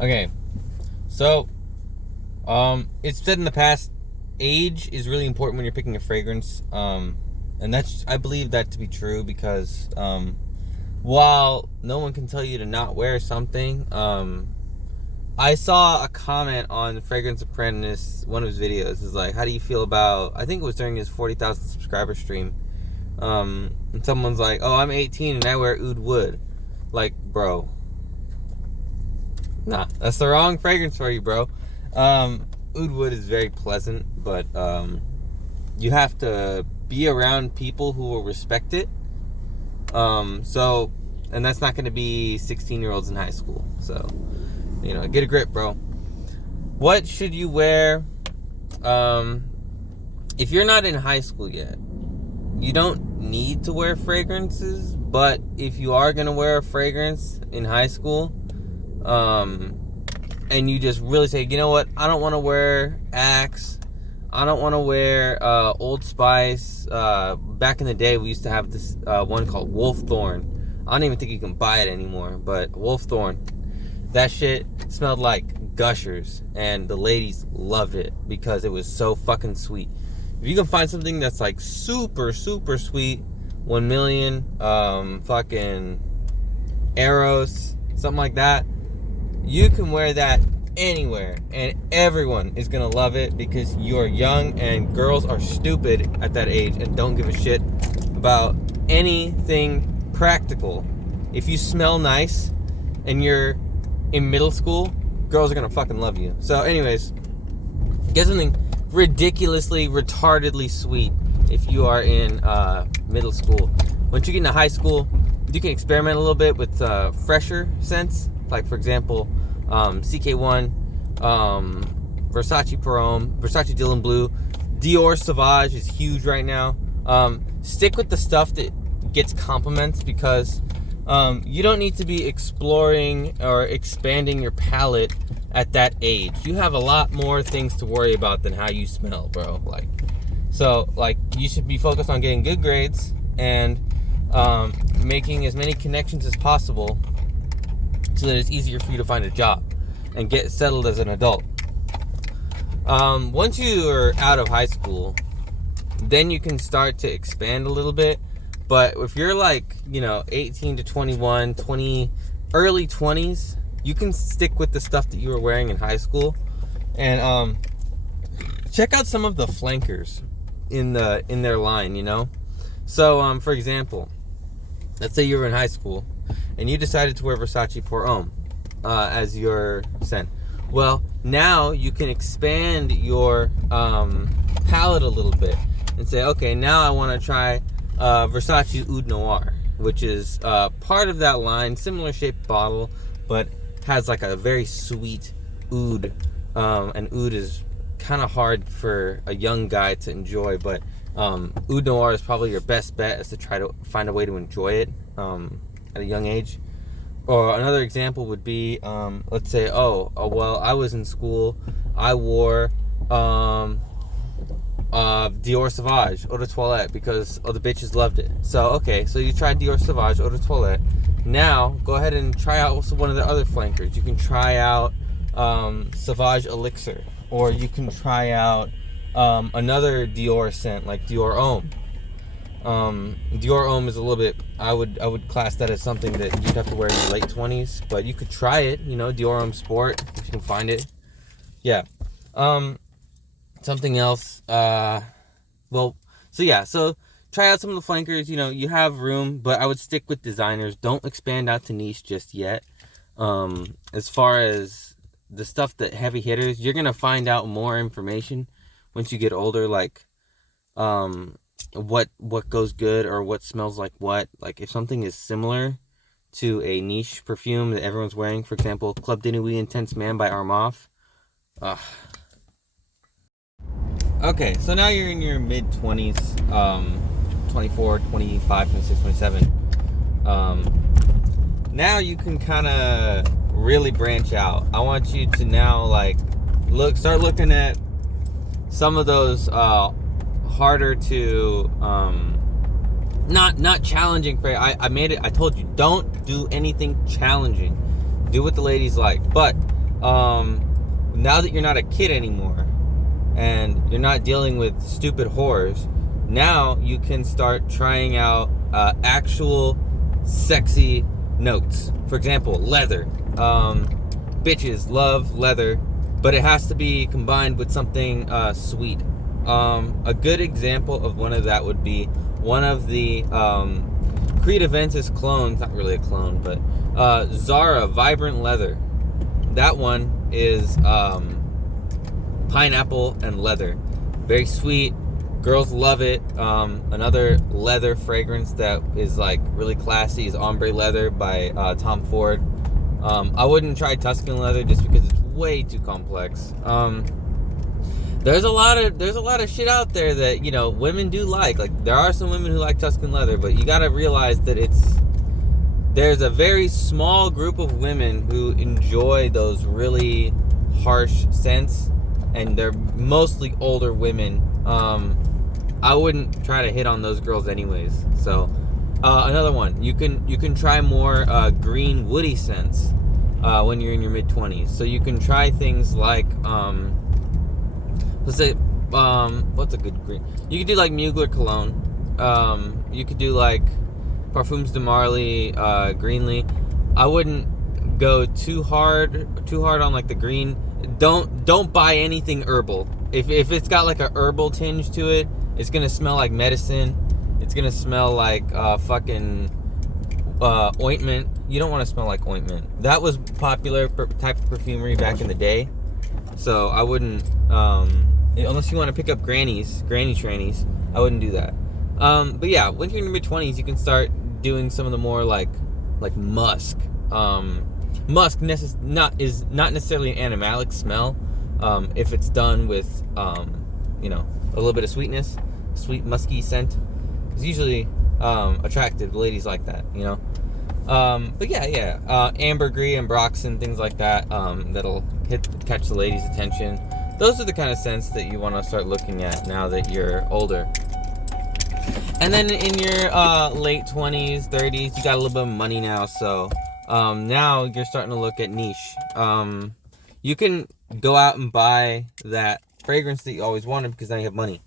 Okay, so it's said in the past, age is really important when you're picking a fragrance, and I believe that to be true because while no one can tell you to not wear something, I saw a comment on Fragrance Apprentice, one of his videos, is like, how do you feel about, I think it was during his 40,000 subscriber stream, and someone's like, oh, I'm 18 and I wear oud wood. Like, bro, nah, that's the wrong fragrance for you, bro. Oud wood is very pleasant, but you have to be around people who will respect it. And that's not going to be 16-year-olds in high school. So, you know, get a grip, bro. What should you wear? If you're not in high school yet, you don't need to wear fragrances. But if you are going to wear a fragrance in high school, and you just really say, you know what, I don't want to wear Axe, I don't want to wear Old Spice. Back in the day, we used to have this one called Wolf Thorn. I don't even think you can buy it anymore, but Wolf Thorn, that shit smelled like Gushers, and the ladies loved it because it was so fucking sweet. If you can find something that's like super, super sweet, 1 million, fucking Eros, something like that, you can wear that anywhere, and everyone is gonna love it because you're young, and girls are stupid at that age and don't give a shit about anything practical. If you smell nice and you're in middle school, girls are gonna fucking love you. So anyways, get something ridiculously, retardedly sweet if you are in middle school. Once you get into high school, you can experiment a little bit with fresher scents, like for example, CK1, Versace Parfum, Versace Dylan Blue, Dior Sauvage is huge right now. Stick with the stuff that gets compliments because you don't need to be exploring or expanding your palette at that age. You have a lot more things to worry about than how you smell, bro. So you should be focused on getting good grades and making as many connections as possible so that it's easier for you to find a job and get settled as an adult. Once you are out of high school, then you can start to expand a little bit. But if you're 18 to 21, 20, early 20s, you can stick with the stuff that you were wearing in high school. And check out some of the flankers in their line, you know? So, for example, let's say you were in high school and you decided to wear Versace Parfum as your scent. Well, now you can expand your palette a little bit and say, okay, now I want to try Versace Oud Noir, which is part of that line, similar shaped bottle, but has like a very sweet oud. And oud is kind of hard for a young guy to enjoy, but Oud Noir is probably your best bet, is to try to find a way to enjoy it at a young age. Or another example would be, let's say, well, I was in school, I wore Dior Sauvage Eau de Toilette because the bitches loved it. So, okay, so you tried Dior Sauvage Eau de Toilette. Now, go ahead and try out one of the other flankers. You can try out Sauvage Elixir, or you can try out another Dior scent like Dior Homme. Dior Homme is a little bit, I would class that as something that you'd have to wear in your late 20s, but you could try it, you know, Dior Homme Sport, if you can find it. Yeah. Something else, so try out some of the flankers. You know, you have room, but I would stick with designers. Don't expand out to niche just yet. As far as the stuff that heavy hitters, you're gonna find out more information once you get older, like what goes good or what smells like what. Like if something is similar to a niche perfume that everyone's wearing, for example, Club de Nuit Intense Man by Armaf. Okay, so now you're in your mid-20s, 24, 25, 26, 27. Now you can kind of really branch out. I want you to now, start looking at some of those harder to, not challenging. I made it, I told you, don't do anything challenging. Do what the ladies like. But Now that you're not a kid anymore and you're not dealing with stupid whores, now you can start trying out actual sexy notes. For example, leather. Bitches love leather, but it has to be combined with something sweet. A good example of one of that would be one of the Creed Aventus clones, not really a clone, but Zara Vibrant Leather. That one is pineapple and leather. Very sweet. Girls love it. Another leather fragrance that is like really classy is Ombre Leather by Tom Ford. I wouldn't try Tuscan leather just because it's way too complex. There's a lot of shit out there that, you know, women do like. Like, there are some women who like Tuscan leather, but you gotta realize that there's a very small group of women who enjoy those really harsh scents, and they're mostly older women. I wouldn't try to hit on those girls anyways. So another one, you can try more green woody scents when you're in your mid-20s. So you can try things like let's say what's a good green? You could do like Mugler cologne. You could do like Parfums de Marly, Greenly. I wouldn't go too hard on like the green. Don't buy anything herbal. If it's got like a herbal tinge to it, it's gonna smell like medicine. It's gonna smell like fucking ointment. You don't want to smell like ointment. That was popular type of perfumery back in the day. So I wouldn't, unless you want to pick up granny trannies, I wouldn't do that. But yeah, when you're in your mid-20s, you can start doing some of the more like musk. Musk is not necessarily an animalic smell. If it's done with, you know, a little bit of sweetness, sweet musky scent, is usually attractive. Ladies like that, you know. But yeah, ambergris and broxen, things like that, that'll catch the ladies' attention. Those are the kind of scents that you want to start looking at now that you're older. And then in your late 20s, 30s, you got a little bit of money now, so now you're starting to look at niche. You can go out and buy that fragrance that you always wanted because now you have money.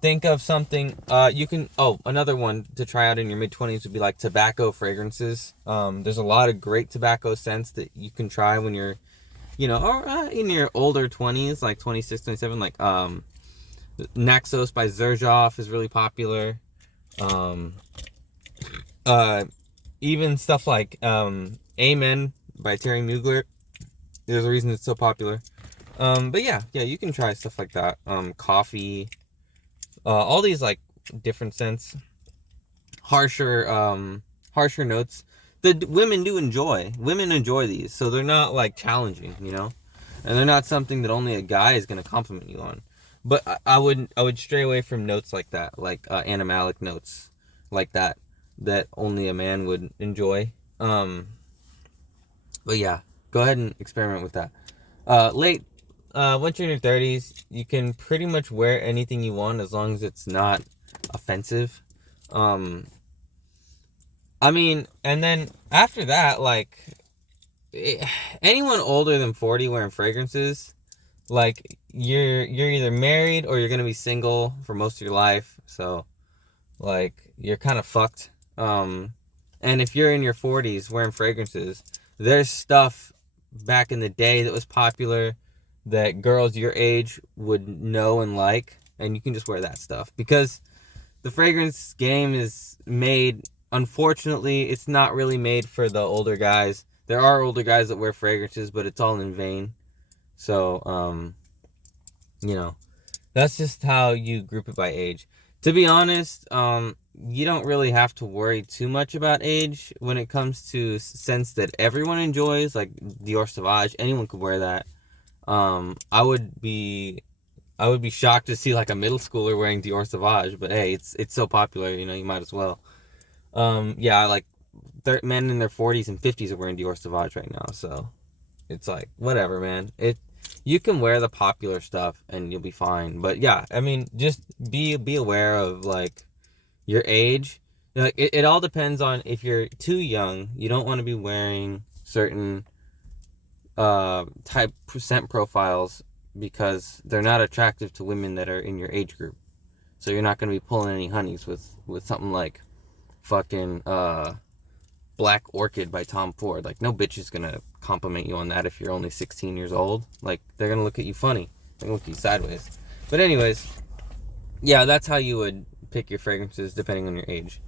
Think of something another one to try out in your mid-20s would be like tobacco fragrances. There's a lot of great tobacco scents that you can try when you're, you know, or in your older 20s, like 26, 27, like Naxos by Xerjoff is really popular. Even stuff like Amen by Terry Mugler. There's a reason it's so popular. But yeah, you can try stuff like that. Coffee, all these like different scents, harsher notes that women do enjoy. Women enjoy these, so they're not like challenging, you know, and they're not something that only a guy is going to compliment you on. But I would stray away from notes like that, like animalic notes like that only a man would enjoy. But yeah, go ahead and experiment with that. Once you're in your 30s, you can pretty much wear anything you want as long as it's not offensive. I mean, and then after that, like, anyone older than 40 wearing fragrances, like, you're either married or you're gonna be single for most of your life. So, like, you're kind of fucked. And if you're in your 40s wearing fragrances, there's stuff back in the day that was popular that girls your age would know and like, and you can just wear that stuff because the fragrance game is made, unfortunately, it's not really made for the older guys. There are older guys that wear fragrances, but it's all in vain. So, you know, that's just how you group it by age. To be honest, you don't really have to worry too much about age when it comes to scents that everyone enjoys, like Dior Sauvage. Anyone could wear that. I would be shocked to see like a middle schooler wearing Dior Sauvage, but hey, it's so popular, you know, you might as well. Yeah, like men in their 40s and 50s are wearing Dior Sauvage right now, so it's like whatever, man. You can wear the popular stuff and you'll be fine. But yeah, I mean, just be aware of like your age. You know, it all depends on if you're too young. You don't want to be wearing certain type scent profiles because they're not attractive to women that are in your age group. So you're not going to be pulling any honeys with something like fucking Black Orchid by Tom Ford. Like, no bitch is going to compliment you on that if you're only 16 years old. Like, they're going to look at you funny. They're going to look at you sideways. But anyways, yeah, that's how you would pick your fragrances depending on your age.